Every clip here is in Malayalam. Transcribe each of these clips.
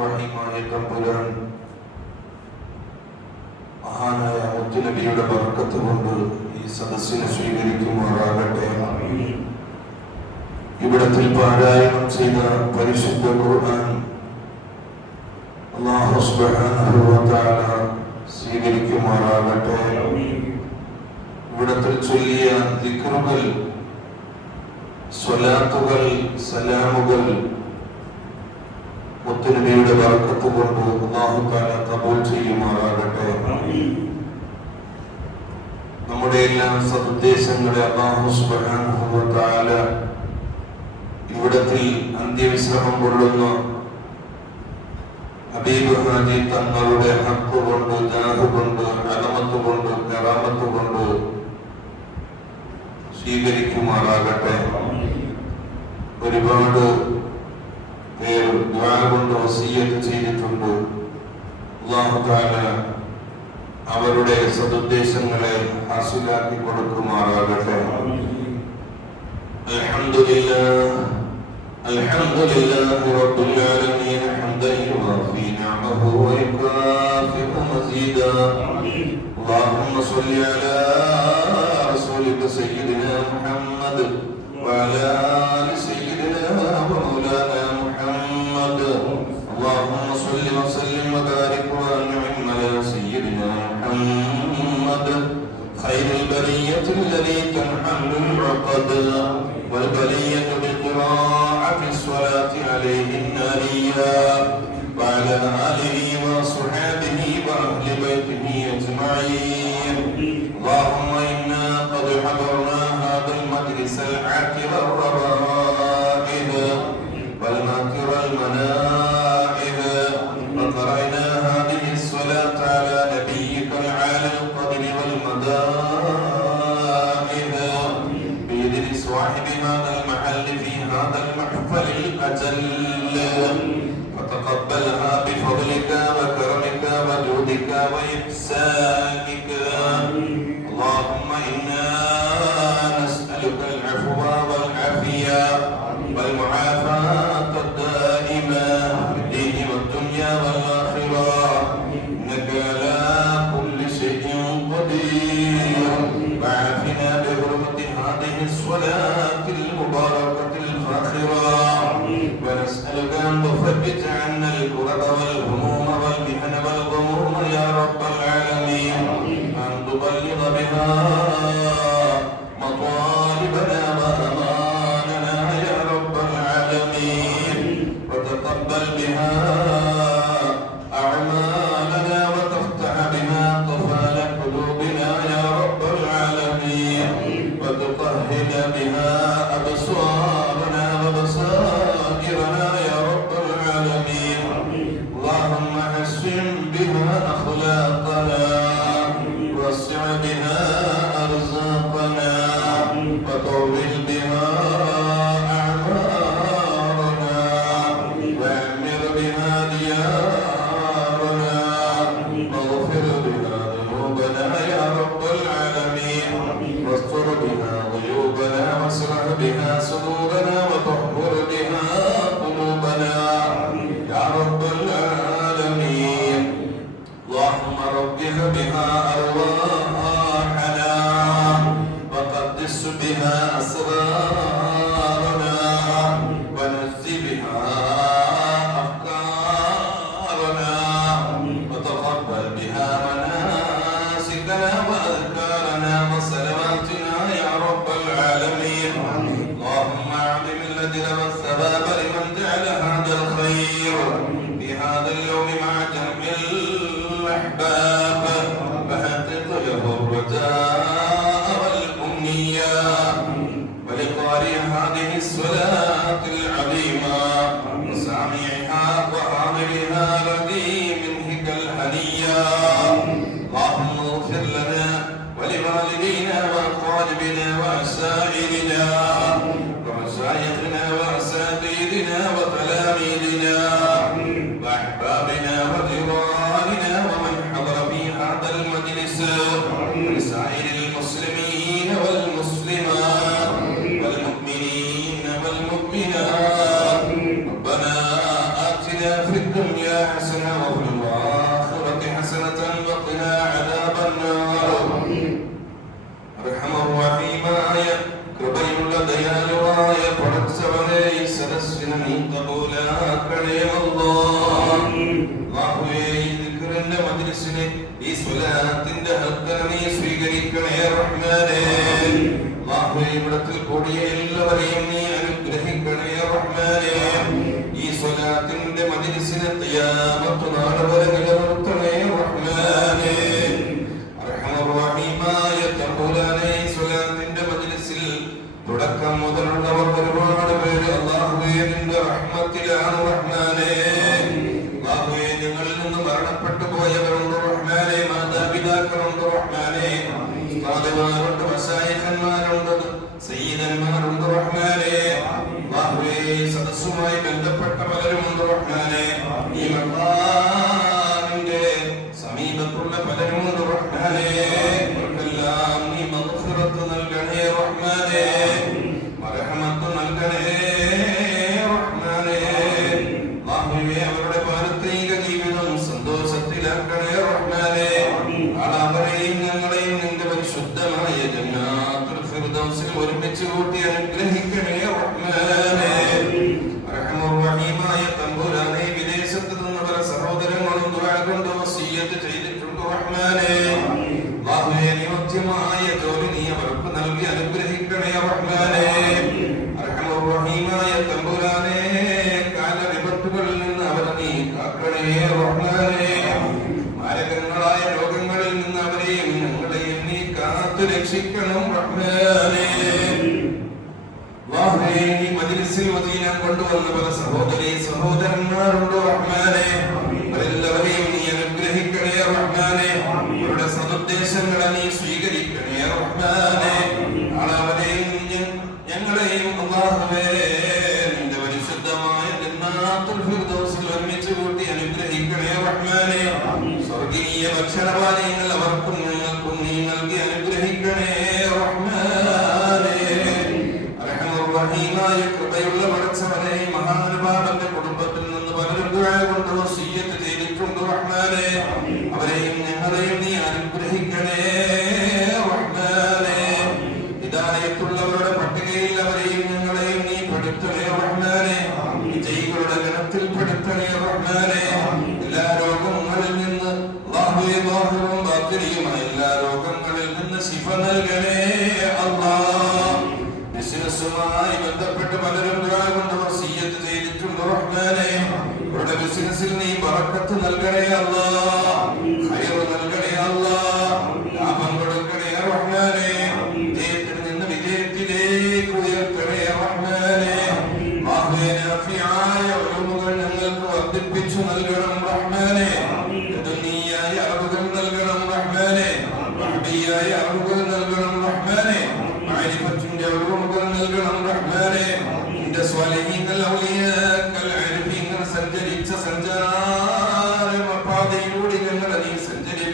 റഹീമായ തമ്പുരാൻ മഹാനായ മുത്തുനബിയുടെ ബർക്കത്ത് കൊണ്ട് ഈ സദസ്സിനെ സ്വീകരിക്കുമാറാകട്ടെ. ഇവിടത്തിൽ പാരായണം ചെയ്ത പരിശുദ്ധ ഖുർആൻ അല്ലാഹു സുബ്ഹാനഹു വ തആല സ്വീകരിക്കുമാറാകട്ടെ. ഇവിടത്തിൽ ചൊല്ലിയ ദിക്റുകൾ സ്വലാത്തുകൾ സലാമുകൾ മുത്തുനബിയുടെ വർക്കത്ത് കൊണ്ട് തആല കബൂൽ ചെയ്യുമാറാകട്ടെ. നമ്മുടെ എല്ലാ സദുദ്ദേശങ്ങളെ അള്ളാഹു ഇവിടത്തിൽ അന്ത്യവിശ്രമം കൊള്ളുന്ന ഹബീബ് ഹാജി തങ്ങളുടെ ഹക്ക് കൊണ്ട് ജാഹ് കൊണ്ട് അലമത്ത് കൊണ്ട് കറാമത്ത് കൊണ്ട് സ്വീകരിക്കുമാറാകട്ടെ. ഒരുപാട് പേർ ദ്വാ കൊണ്ട് വസീയത്ത് ചെയ്തിട്ടുണ്ട് അള്ളാഹു താല അവരുടെ സതുദ്ദേശങ്ങളെ ഹാസിലാക്കി കൊടുക്കുമാറാകട്ടെ അൽഹംദുലില്ലാഹ് الحمد لله رب العالمين حمدا يوافي نعمه ويكافئ مزيدا اللهم صل على رسولك سيدنا محمد وعلى ال سيدنا أين البرية الذي تنحل العقد والبرية بالقراءة في الصلاة عليه النارية وعلى آله وصحابه وأهل بيته أجمعين. اللهم إنا قد حضرنا هذا المجلس العاكر الربائد والماكر المنائب. وقرأناها تبلغ بها واسرع بها മജ്ലിസിനെ, ഈ സ്വലാത്തിന്റെ ഹദ്ദന നീ സ്വീകരിക്കണേ റഹ്മാനേ. അല്ലാഹുവേ, ഇവിടത്തിൽ കൂടിയ എല്ലാവരെയും നീ അനുഗ്രഹിക്കണേ റഹ്മാനേ. ഈ സ്വലാത്തിന്റെ മജ്ലിസിനെ ഖിയാമത്ത് നാളെ വരെ നിലനിർത്തണേ റഹ്മാനേ അർഹമർറഹീമായ തമ്പുരാനെ ഈ തുടക്കം മുതലുള്ളവർ ഒരുപാട് പേര് അല്ലാഹുവേ നിന്റെ റഹ്മത്തിലാണ് റഹ്മാനേ കൊണ്ട് വസിയ്യത്ത് ചെയ്തിട്ടുണ്ട് റഹ്മാനേ. അല്ലാഹുവേ നിമജ്ജമായ ജോലി നീ അവർക്ക് നൽകി അനുഗ്രഹിക്കണേ റഹ്മാനേ. റഹ്മുറഹീമായ തമ്പുരാനെ കാലവിപത്തുകളിൽ നിന്ന് അവരെ നീ കാക്കണേ റഹ്മാനേ. രോഗങ്ങളിൽ നിന്ന് അവരെയും ഞങ്ങളെയും നീ കാത്തു രക്ഷിക്കണം റഹ്മാനേ. മജ്ലിസിൽ വദീന കൊണ്ടുവന്ന പല സഹോദരി സഹോദരന്മാരുണ്ടോ റഹ്മാനെ. സതുദ്ദേശങ്ങളെ നീ സ്വീകരിക്കണേ റഹ്മാനെ. രോഗങ്ങളിൽ നിന്ന് രോഗങ്ങളിൽ നിന്ന് ശിഫ നൽകണേ അല്ലാഹ് ബിസിനസ്സുമായി ബന്ധപ്പെട്ട് അല്ലാ നൽകണേ അല്ലാ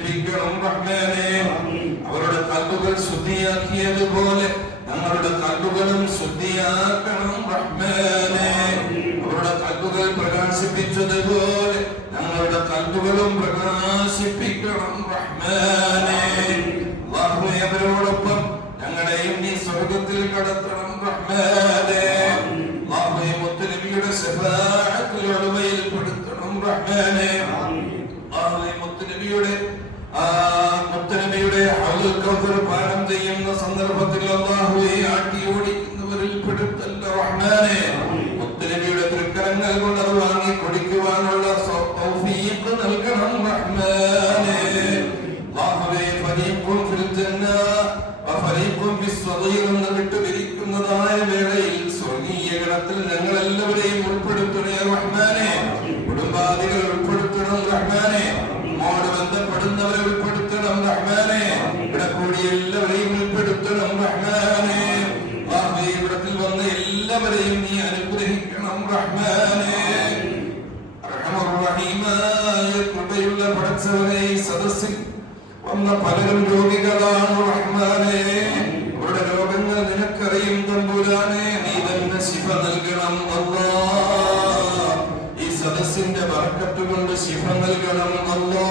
സഞ്ചരിപ്പിക്കണം റഹ്മാനെ അവരുടെ കല്ലുകൾ ശുദ്ധിയാക്കിയതുപോലെ ഞങ്ങളുടെ കല്ലുകളും ശുദ്ധിയാക്കണം റഹ്മാനെ അവരുടെ കല്ലുകൾ പ്രകാശിപ്പിച്ചതുപോലെ ഞങ്ങളുടെ കല്ലുകളും പ്രകാശിപ്പിക്കണം റഹ്മാനെ അവരോടൊപ്പം ഞങ്ങളെയും നീ സ്വർഗത്തിൽ കടത്തണം റഹ്മാനെ അല്ലാഹുവേ, മുത്തുനബിയുടെ ശഫാഅത്തുൽ ഉളമയിൽ പെടുത്തണം റഹ്മാനെ ആ കൗസർ പാനം ചെയ്യുന്ന സന്ദർഭത്തിൽ അല്ലാഹുവേ ആട്ടി ഓടിക്കുന്നവരിൽ പെടുത്തല്ല റഹ്മാനെ മുത്തുനബിയുടെ തൃക്കരങ്ങൾ കൊണ്ട് അത് വാങ്ങി കുടിക്കുവാനുള്ള നൽകണം റഹ്മാനെ. അല്ലാഹുവേ ഫരീഖും ഫിൽ ജന്ന വഫരീഖുൻ ഫിസ് എന്ന് വിട്ടുപിരിക്കുന്നതായ വേളയിൽ സ്വർഗീയ ഗണത്തിൽ ഞങ്ങൾ എല്ലാവരെയും ഉൾപ്പെടുത്തണേ റഹ്മാനെ. കുടുംബാദികൾ ഉൾപ്പെടുത്തണം റഹ്മാനെ. നമ്മോട് ബന്ധപ്പെടുന്നവരെ ഉൾപ്പെടുത്തണം റഹ്മാനെ. കൂടി എല്ലാവരെയും ഉൾപ്പെടുത്തണം റഹ്മാനെ. ഇവിടത്തിൽ വന്ന എല്ലാവരെയും നീ അനുഗ്രഹിക്കണം റഹ്മാനെ. കൃപയുള്ള പടച്ചവനെ ഈ സദസ്സിൽ വന്ന പലരും രോഗികളാണ് റഹ്മാനെ. അവരുടെ രോഗങ്ങൾ നിനക്കറിയും തമ്പുരാനെ. നീ തന്നെ ശിഫ നൽകണം അല്ലാ ഈ സദസ്സിന്റെ ബർക്കത്ത് കൊണ്ട് നൽകണം അല്ലാ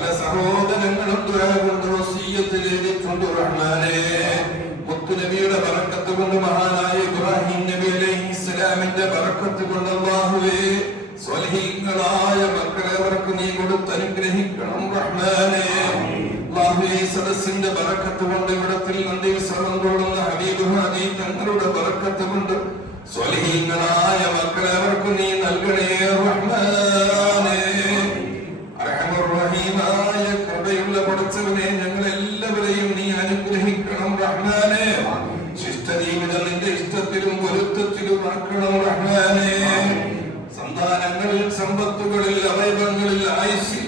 പല സഹോദരങ്ങളും ദുആ കൊണ്ട് വസിയ്യത്ത് എഴുതിയിട്ടുണ്ട് മുത്തുനബിയുടെ വറക്കത്ത് കൊണ്ട് മഹാനായ ഇബ്രാഹിം നബി അലൈഹി ഇസ്ലാമിന്റെ വറക്കത്ത് കൊണ്ട് അല്ലാഹുവേ സ്വലഹീങ്ങളായ മക്കളെ അവർക്ക് നീ കൊടുത്ത് അനുഗ്രഹിക്കണം റഹ്മാനെ. അല്ലാഹുവേ ഈ സദസ്സിന്റെ വറക്കത്ത് കൊണ്ട് ഇവിടത്തിൽ നന്ദി ശ്രമം കൊള്ളുന്ന ഹബീബ് ഹാജി തങ്ങളുടെ വറക്കത്ത് കൊണ്ട് സ്വലഹീങ്ങളായ മക്കളെ അവർക്ക് നീ നൽകണേ റഹ്മാനെ അർഹമുർറഹീമായ കൃപയുള്ള പടച്ചവനെ ഞങ്ങൾ എല്ലാവരെയും നീ അനുഗ്രഹിക്കണം റഹ്മാനെ ശിഷ്ടജീവിതം നിന്റെ ഇഷ്ടത്തിലും പൊരുത്തത്തിലും ആക്കണം റഹ്മാനെ സന്താനങ്ങളിൽ സമ്പത്തുകളിൽ അവയവങ്ങളിൽ ആയുസ്സിൽ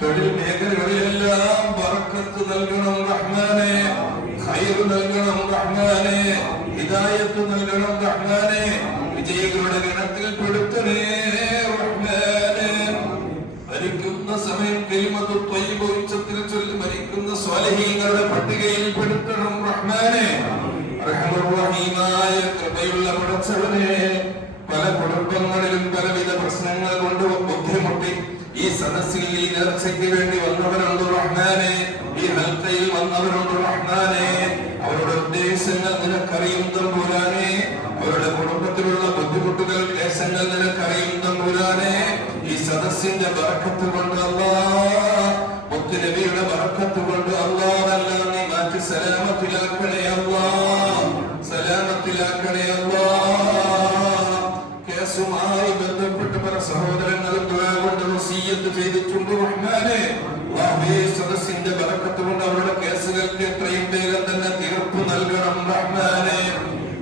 തൊഴിൽ മേഖലകളിലെല്ലാം ബർക്കത്ത് നൽകണം റഹ്മാനെ ഖൈറ് നൽകണം റഹ്മാനെ ഹിദായത്ത് നൽകണം റഹ്മാനെ വിജയികളുടെ ഗണത്തിൽ പെടുത്തണേ റഹ്മാനെ. മരിക്കുന്ന സമയം കലിമത്ത് ത്വയ്യിബ് ഉച്ചത്തിൽ ചൊല്ലി മരിക്കുന്ന സ്വാലഹീങ്ങളുടെ പട്ടികയിൽ പെടുത്തണം റഹ്മാനെ. റഹ്മർ റഹീമായ കൃപയുള്ള പടച്ചവനെ പല കുടുംബങ്ങളിലും പലവിധ പ്രശ്നങ്ങൾ കൊണ്ട് സദസ്സിൽ ഈ വേണ്ടി വന്നവരുണ്ട് റഹ്മാനെ. ഈ ഹൽക്കയിൽ വന്നവരുണ്ട് റഹ്മാനെ. അവരുടെ ഉദ്ദേശങ്ങൾ നിനക്കറിയും തമ്പുരാനെ അവരുടെ കുടുംബത്തിലുള്ള ബുദ്ധിമുട്ടുകൾ ക്ലേശങ്ങൾ നിനക്കറിയും തമ്പുരാനെ ഈ സദസ്സിന്റെ ബറക്കത്ത് കൊണ്ട് അല്ലാ മുത്തുനബിയുടെ ബർക്കത്ത് കൊണ്ട് അല്ലാതെല്ലാം നീ മാറ്റി സലാമത്തിലാക്കണേ അല്ലാ സലാമത്തിലാക്കണേ അല്ലാ കേസുമായി ബന്ധപ്പെട്ട് പല കൊണ്ട് വസീയത്ത് ചെയ്തിട്ടുണ്ട് റഹ്മാനെ. സദസ്സിന്റെ ബലക്കത്ത് കൊണ്ട് അവരുടെ കേസുകൾക്ക് എത്രയും വേഗം തന്നെ തീർപ്പ് നൽകണം റഹ്മാനെ.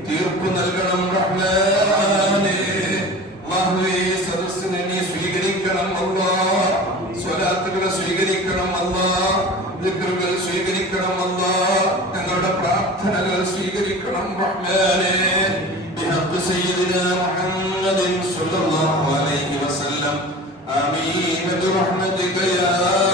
തീർപ്പ് നൽകണം റഹ്മാനെ. നീ സ്വീകരിക്കണം അല്ലാ. സ്വലാത്തുകളെ സ്വീകരിക്കണം അല്ലാ. സ്വീകരിക്കണം ഞങ്ങളുടെ പ്രാർത്ഥനകൾ സ്വീകരിക്കണം സ്വല്ലല്ലാഹു അലൈഹി برحمتك يا